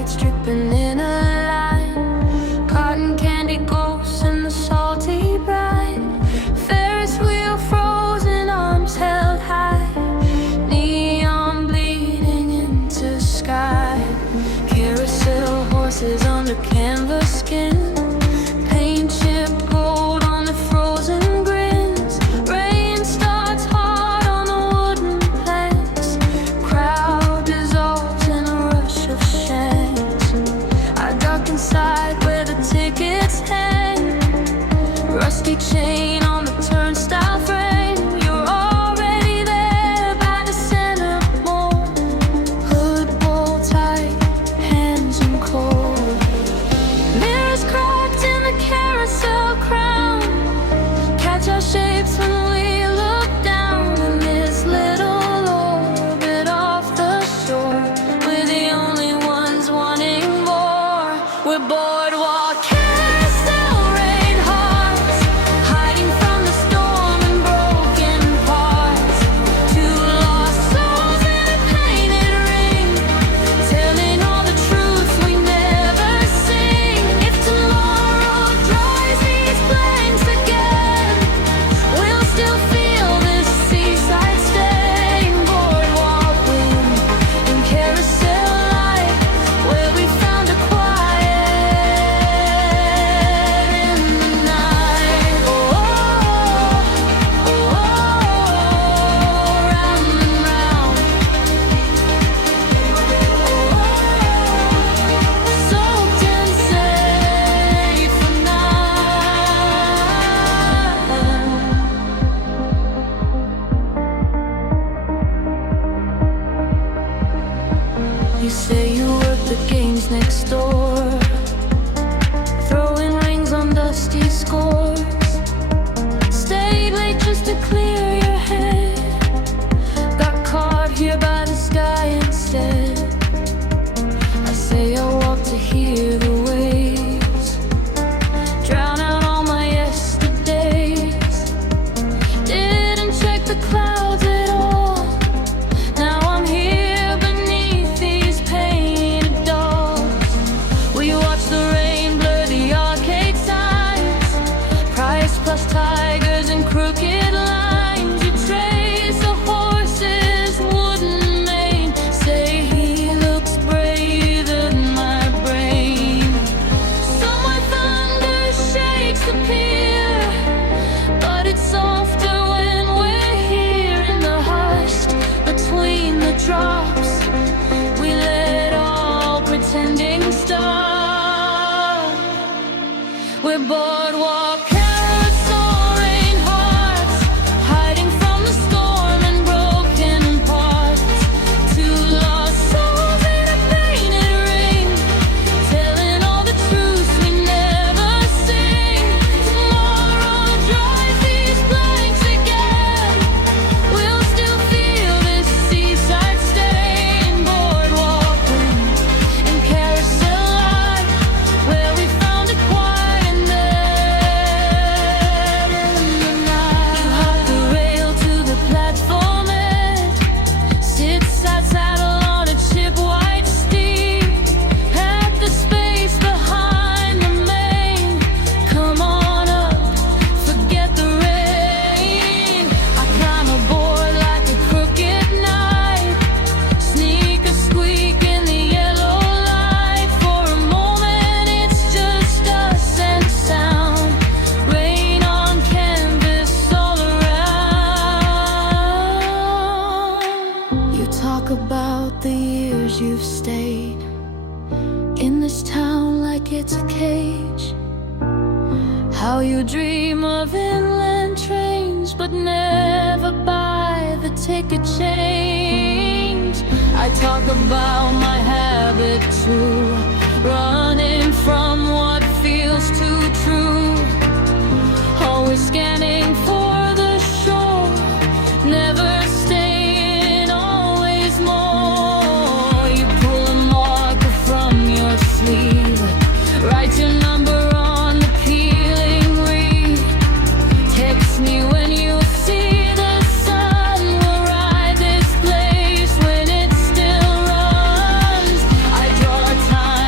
lights dripping in a line. Cotton candy ghosts in the salty brine. Ferris wheel frozen, arms held high. Neon bleeding into sky. Carousel horses under canvas skin. Paint chip gold on the frozen grins. Rain starts hard on the wooden planks. Crowd dissolves in a rush of shanks. I duck inside where the tickets hang. Rusty chain on the turnstile frame. You're already there by the center morn. Hood bowl tight, hands and cold. Mirrors cracked in the carousel crown. Catch our shapes when we look down in this little orbit off the shore. We're the only ones wanting more. We're boardwalk carousel rain hearts, hiding from the storm and broken parts. Two lost souls in a painted ring, telling all the truth we never sing. If tomorrow dries these blanks again, we'll still feel this seaside stain. Boardwalk wind and carousel light, where we found a quiet in the night. Oh, oh, oh, round and round. Soaked and safe for now. You say you work the games next door, throwing rings on dusty scores. Stayed late just to clear your head. Got caught here by the sky instead. I say I walk to hear the waves, drown out all my yesterdays. Didn't check the clouds at all. Now I'm here beneath these painted dolls. We watch the rain blur the arcade signs. Price plus tigers and crooked lines. You trace the horse's wooden mane. Say he looks braver than my brain. Somewhere thunder shakes appear, but it's softer when we're here in the hush between the drops. We let all pretending stop. We're boardwalk carousel rain hearts, hiding from the storm and broken parts. Two lost souls in a painted ring, telling all the truths we never sing. Tomorrow dries these blanks again, we'll still feel this seaside stain. Boardwalk wind and carousel light, where we found a quiet in the night. You hop the rail to the platform edge, sit side saddle on a chip white steed. At the space behind the main, come on up, forget the rain. I climb aboard like a crooked knife, sneak a squeak in the yellow light. For a moment it's just us and sound, rain on canvas all around. You talk about the years you've stayed in this town like it's a cage. How you dream of inland trains, but never buy the ticket change. I talk about my habit too, running from what feels too true. Always scanning for the shore, never staying, always more. You pull a marker from your sleeve, write your number on the peeling reed. Text me when you see the sun. We'll ride this place when it still runs. I draw a time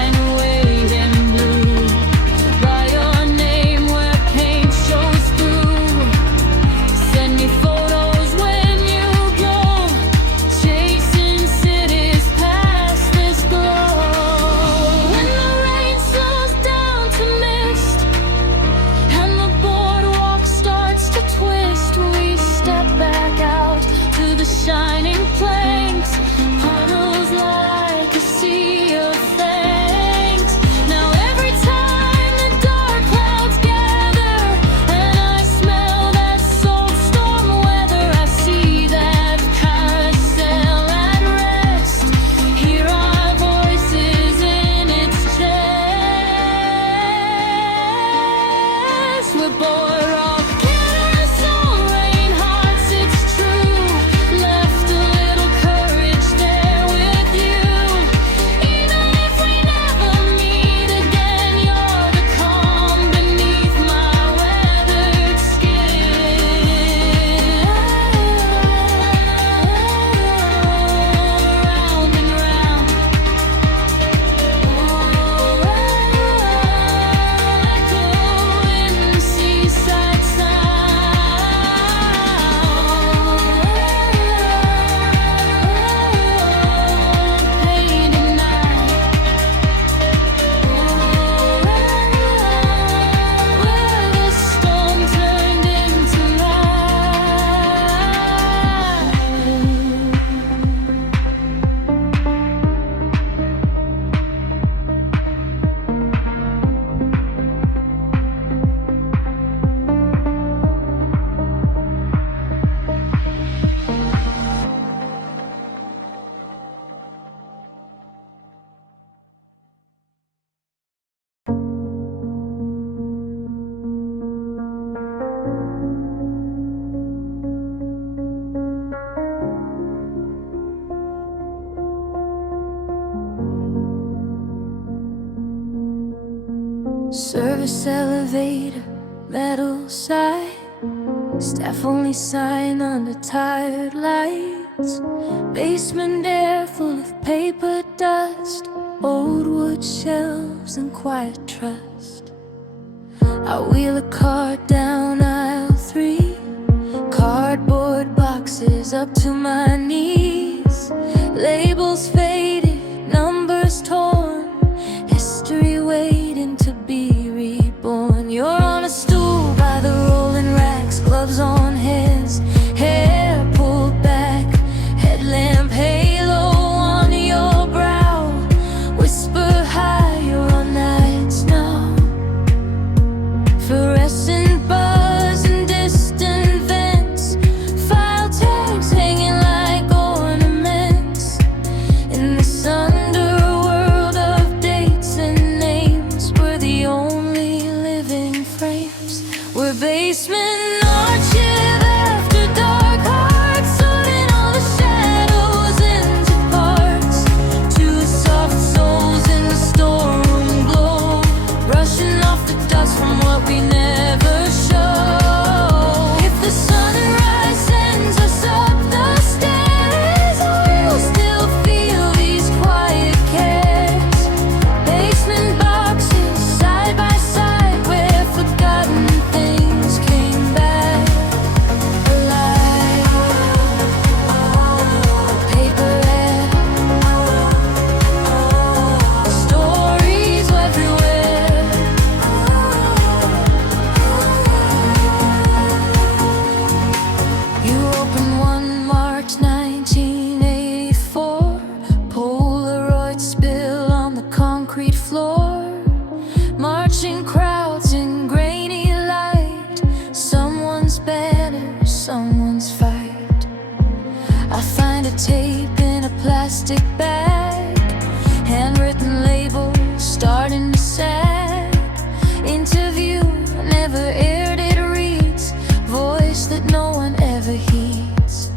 Service elevator, metal side, staff only sign under tired lights. Basement air full of paper dust, old wood shelves and quiet trust. I wheel a car down aisle 3, cardboard boxes up to my knees. Labels faded, numbers torn, history waiting to be reborn. You're on a stool by the rolling racks, gloves on hands, hair pulled back, headlamp halo on your brow. Whisper high, you're on nights now. Fluorescent buzz and distant vents, file tags hanging like ornaments. In this underworld of dates and names, we're the only living frames. We're basement archive after dark, hearts sorting all the shadows into parts. Two soft souls in the storeroom glow, brushing off the dust from what we never show. If the sunrise sends us up the stairs, we'll still feel these quiet cares. Basement boxes side by side, where forgotten things came back alive. Paper air, stories everywhere. You open one March 1984, Polaroid spill on the concrete floor. Marching crowds in grainy light, someone's banner, someone's fight. I find a tape in a plastic bag, handwritten label starting to sag. Interview never aired, it reads, voice that no one ever heeds.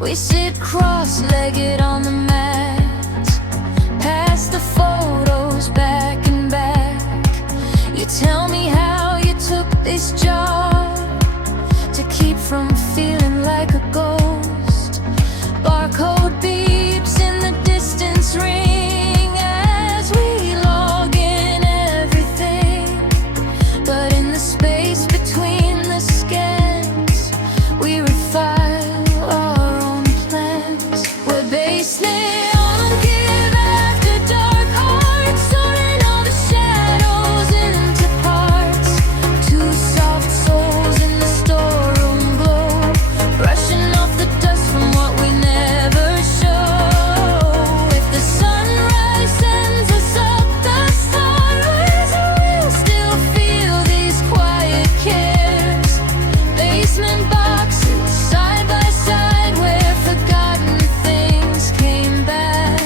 We sit cross-legged on the mat, pass the photos back and back. You tell me how you took this job to keep from feeling like a ghost. Barcode beeps in the distance ring as we log in everything. But in the space between the scans, we refile our own plans. We're basement on give after dark, hearts sorting all the shadows into parts. Two soft souls in the storeroom glow, brushing off the dust from what we never show. If the sunrise sends us up the stars, we'll still feel these quiet cares. Basement boxes side by side, where forgotten things came back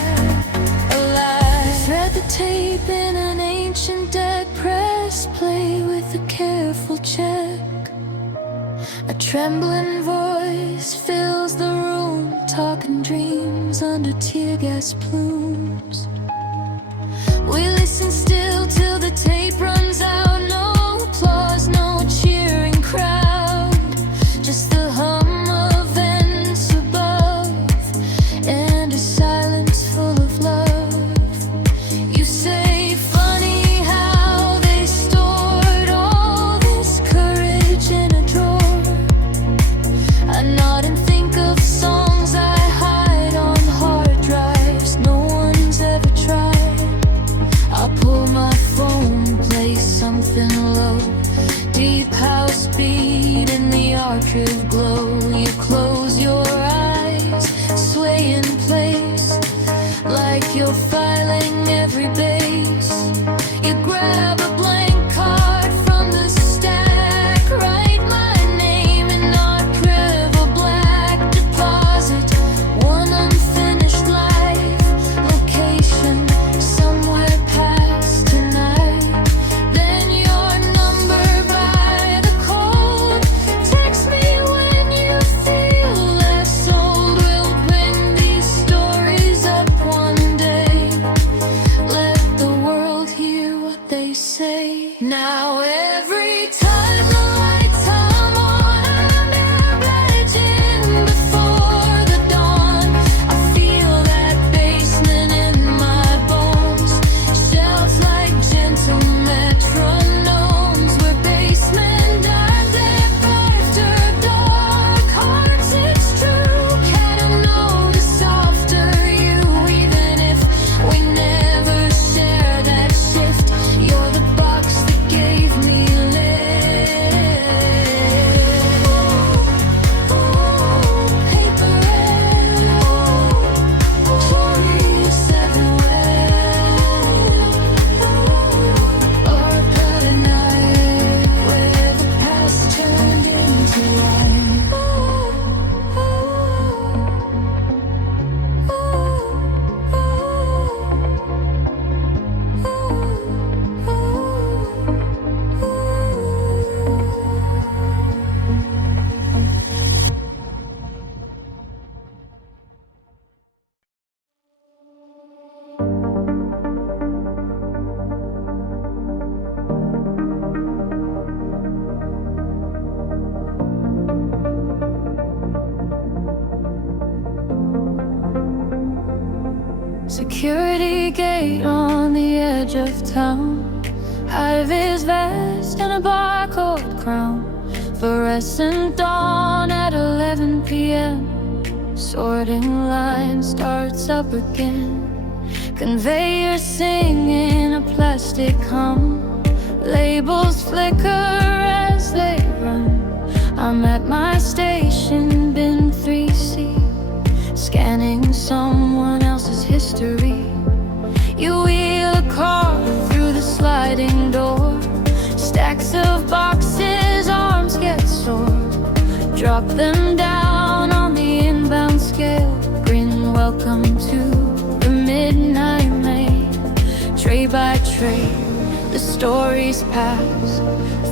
alive. Thread the tape in an ancient deck, press play with a careful check. A trembling voice fills the room, talking dreams under tear gas plumes. We listen still till the tape runs out. No applause, no cheering crowd, just the hum of vents above and a silence full of love. You say, funny how they stored all this courage in a drawer. I nod and think of songs I hide on hard drives no one's ever tried. I pull my phone, play something low, deep house beat in the archive glow. You close your eyes, sway in place, like you're filing every base. You grab a blank card from the stack, write my name in archive, a black deposit, one unfinished life, location somewhere past tonight. Then your number by the code, text me when you feel less old. We'll bring these stories up one day. Let Security gate on the edge of town. Out of his vest and a barcode crown. Fluorescent dawn at 11 p.m. Sorting line starts up again. Conveyor singing a plastic hum. Labels flicker as they run. I'm at my station, bin 3C, scanning someone else's history. You wheel a car through the sliding door. Stacks of boxes, arms get sore. Drop them down on the inbound scale. Grin, welcome to the midnight mail. Tray by tray, the stories pass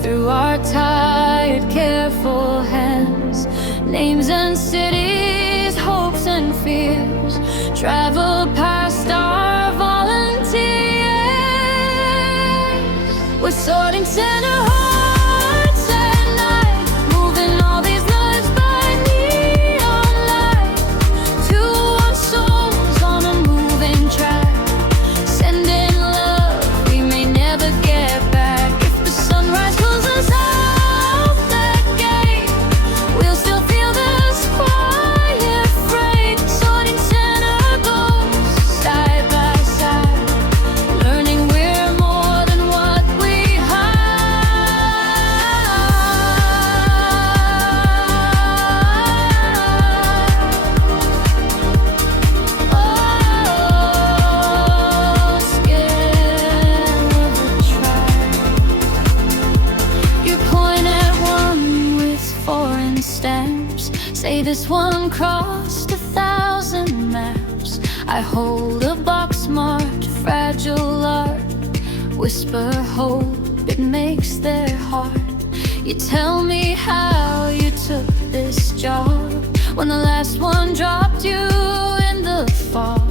through our tired, careful hands. Names and cities, hopes and fears, travel past our volunteers. We're sorting center hearts at night, moving all these lives by neon light. 2-1 souls on a moving track, sending love we may never get back. If the sunrise pulls us out that gate, we'll still feel this quiet freight. Sorting center goes side by side, learning we're more than what we stamps say this one crossed 1,000 maps. I hold a box marked fragile art, whisper hope, it makes their heart. You tell me how you took this job when the last one dropped you in the fall.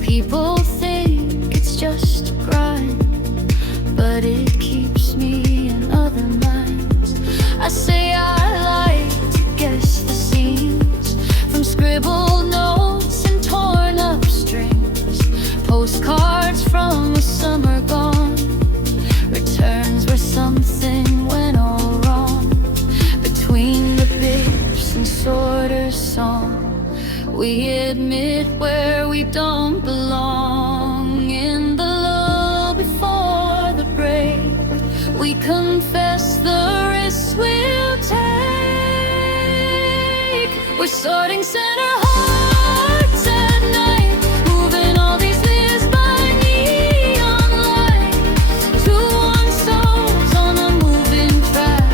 People think it's just a grind, but it keeps me in other minds. I say I like to guess the scenes, from scribbled notes and torn up strings. Postcards from a summer gone, returns where something went all wrong. Between the bits and sorter's song, we admit where we don't belong. In the lull before the break, we confess the risks we'll take. We're sorting center hearts at night, moving all these lives by neon light. 2-1 souls on a moving track,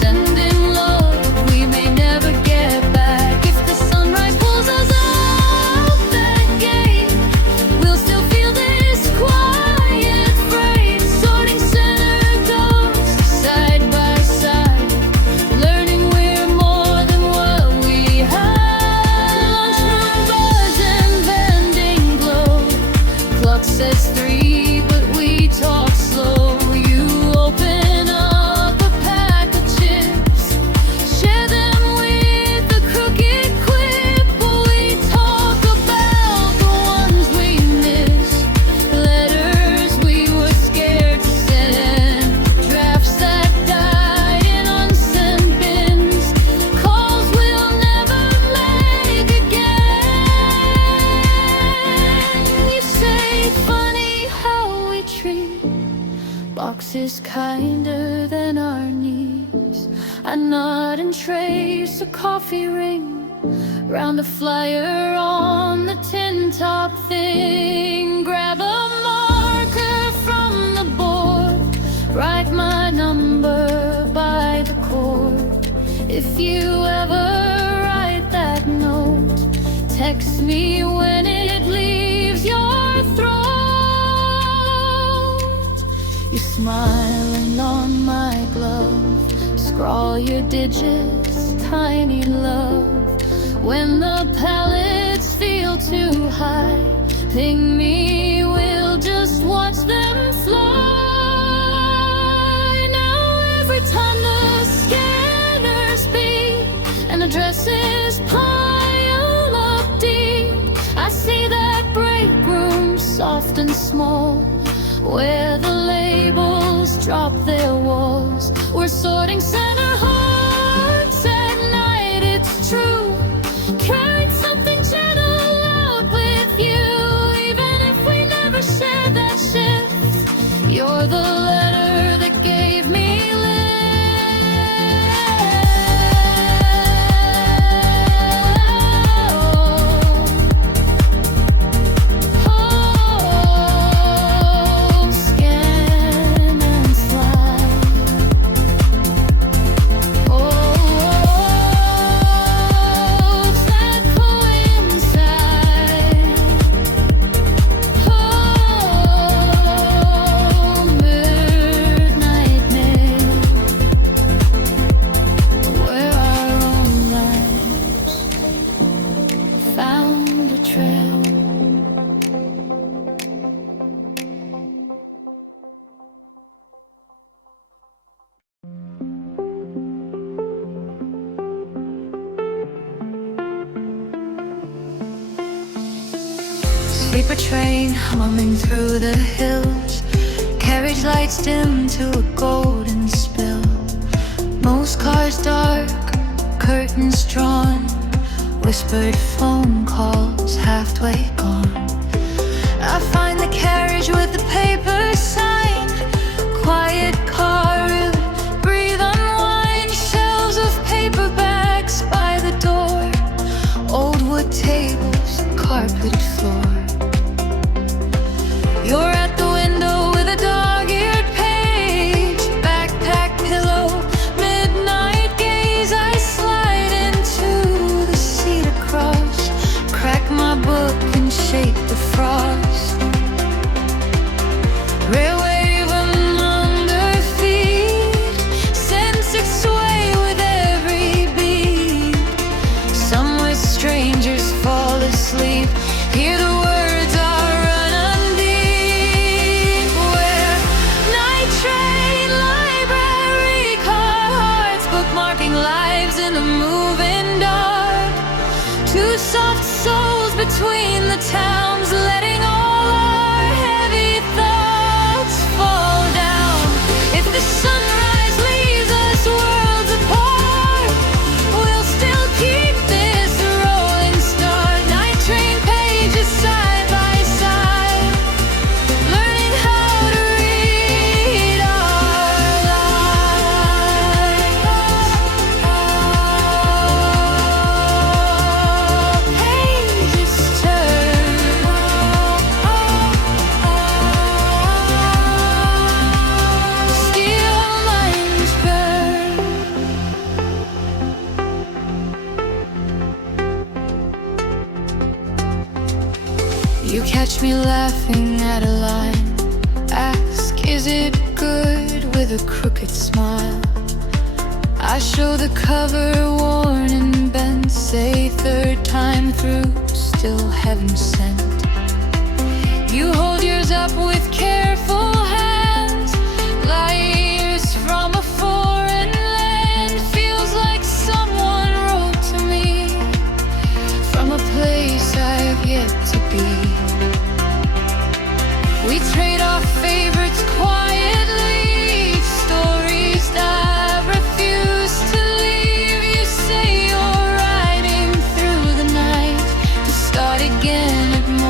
sending love we may never get back. If the sunrise pulls us out that gate, we'll still feel this quiet freight. Sorting center goes side by side, learning we're more than what we have. Lunchroom buzz and vending glow, clock says 3, but we talk slow. You open up a pack of chips, share them with the crooked quip. We talk about the ones we miss, letters we were scared to send, drafts that died in unsent bins, calls we'll never make again. You say funny how we treat boxes kinder than our needs. A nod and trace a coffee ring round a flyer on the tin top thing. Grab a marker from the board, write my number by the cord. If you ever write that note, text me when it leaves your throat. You smiling on my glove, scrawl your digits, tiny love. When the pallets feel too high, ping me, we'll just watch them fly. Now every time the scanners beep and addresses pile up deep, I see that break soft and small, where the labels drop their walls. We're sorting center hearts at night, it's true. Carried something gentle out with you, even if we never shared that shift. You're the letter that gave me sleeper train humming through the hills, carriage lights dim to a golden spill. Most cars dark, curtains drawn, whispered phone calls halfway gone. I find the carriage with the paper sign, quiet car route, breathe unwind. Shelves of paperbacks by the door, old wood tables, carpeted floor. You're at the window with a dog-eared page, backpack pillow, midnight gaze. I slide into the seat across, crack my book and shake the frost. Rail wave under feet, sense its sway with every beat. Somewhere strangers fall asleep, hear the words are run deep. Where night train, library, car hearts, bookmarking lives in the moving dark. Two soft souls between the towns, letting all our heavy thoughts fall down. If the sunrise leaves us worlds apart, we'll still keep this rolling start. Night train pages side by side, learning how to read our lives. Pages turn, steel minds burn. You catch me laughing at a line, ask, is it good, with a crooked smile. I show the cover worn and bent, say third time through, still heaven sent. You hold yours up with careful hands, liars from a foreign land. Feels like someone wrote to me from a place I've yet to be. We trade our favorites quietly, stories that refuse to leave. You say you're riding through the night to start again at morning.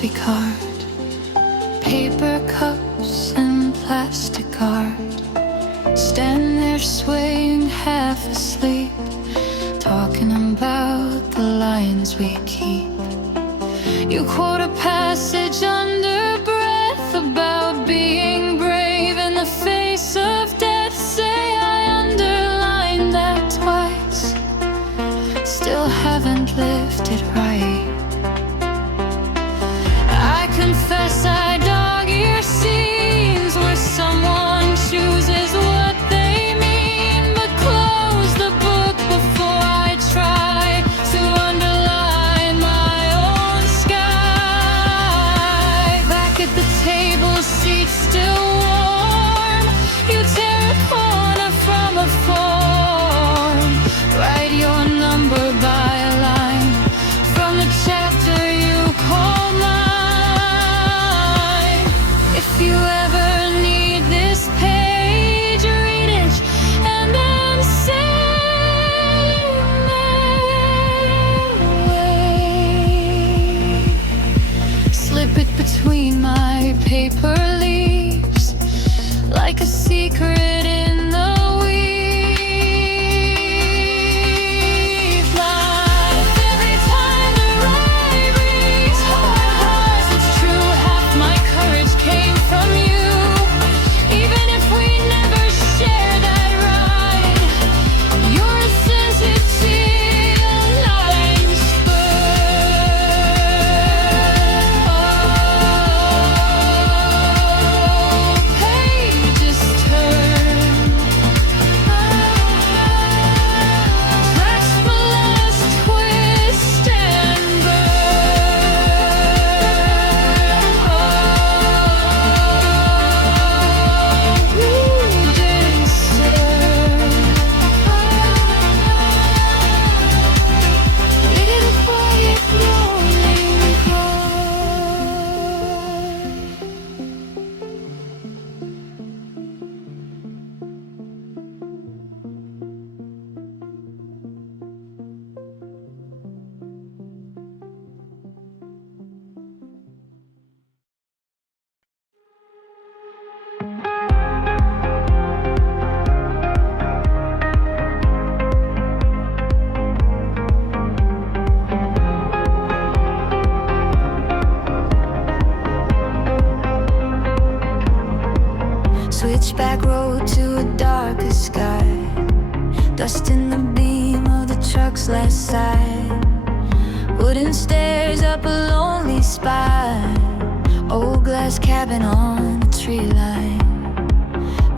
coffee cart, paper cups and plastic art. Stand there swaying, half asleep, talking about the lines we keep. You quote a passage under breath about being brave in the face of death. Say I underlined that twice, still haven't lived it right. I confess I dog ear scenes where someone chooses what they mean, but close the book before I try to underline my own sky. Back at the table, seats still warm, you tear a corner from a form. Write your number by a line from the chapter you call mine. If you ever need this page, read it and then sail away. Slip it between my paper leaves like a secret in the weave. Like every time the ride reads hard hearts, it's true, half my courage came from you. Even if we never share that ride, you're a sensitive line pages turn. Press the last twist and burn. Wounded serve. Little quiet rolling call. Switchback road to a darker sky, dust in the beam of the truck's last side. Wooden stairs up a lonely spire, old glass cabin on the tree line.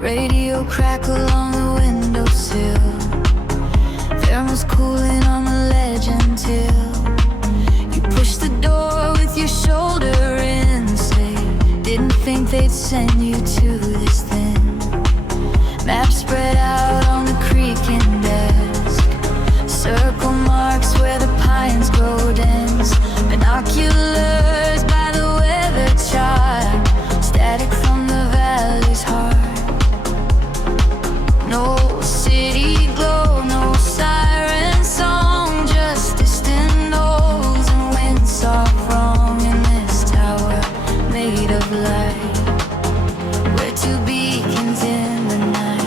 Radio crackle on the windowsill, thermos cooling on the ledge until you push the door with your shoulder in. Say, didn't think they'd send you to this thing. Map spread out on the creaking desk, circle marks where the pines grow dense. Binoculars by the weather chart, static from the valley's heart. No city glow, no siren song, just distant knolls and wind soft wrong in this tower made of light. We're two beacons in the night.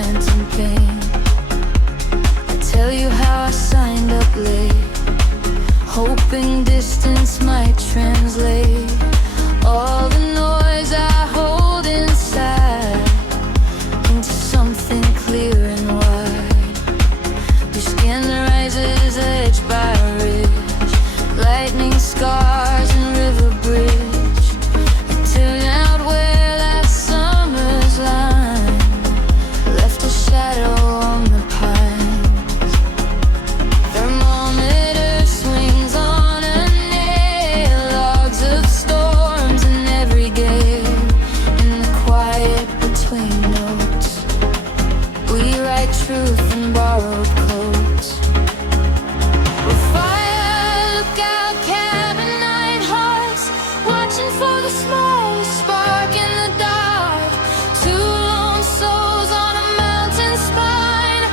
phantom pain. I tell you how I signed up late, hoping distance might translate all the noise I hold inside into something clear and wide. Your skin rises edge by ridge, lightning scars and river bridge. I tune out where last summer's line left a shadow on the pines. Thermometer swings on a nail, logs of storms in every gale. In the quiet between notes, we write truth in borrowed coats. With fire, lookout, cabin, night hawks, watching for the smallest spark in the dark. Two lone souls on a mountain spine,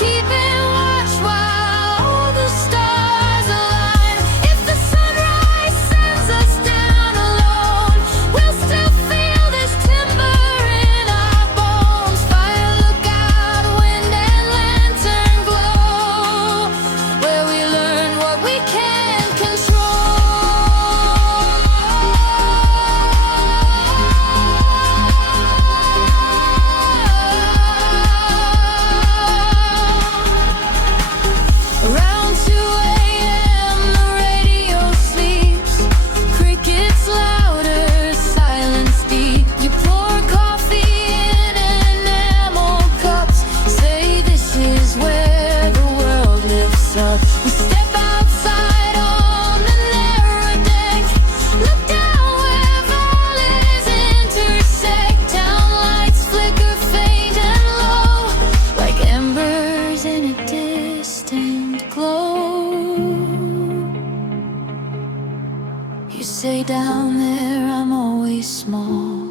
keeping watch while all the stars align. If the sunrise sends us down alone, we'll still feel this timber in our bones. Fire, lookout, wind and lantern glow, where we learn what we can't control. Around 2 a.m. the radio sleeps, crickets louder, silence deep. You pour coffee in enamel cups, say this is where the world lifts up. We step outside on the narrow deck, look down where valleys intersect. Town lights flicker faint and low, like embers in a distant glow. You say down there I'm always small,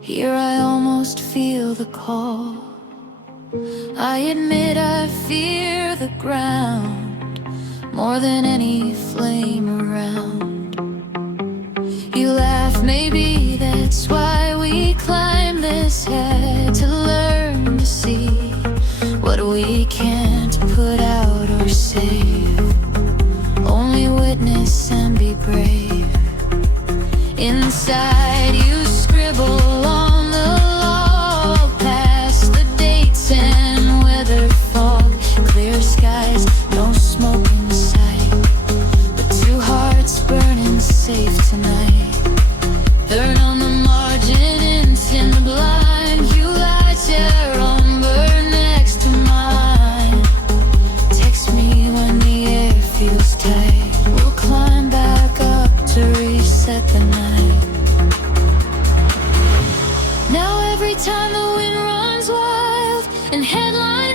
here I almost feel the call. I admit I fear the ground more than any flame around. You laugh, maybe that's why we climb this head, to learn to see what we can't put out or save. Only witness and be brave. Inside you scribble on the wall, past the dates and weather fog. Clear skies, no smoke in sight, but two hearts burning safe tonight. Burn on the margin in tin blind. You light your umber next to mine. Text me when the air feels tight, we'll climb back up to reset the night. Now every time the wind runs wild and headlines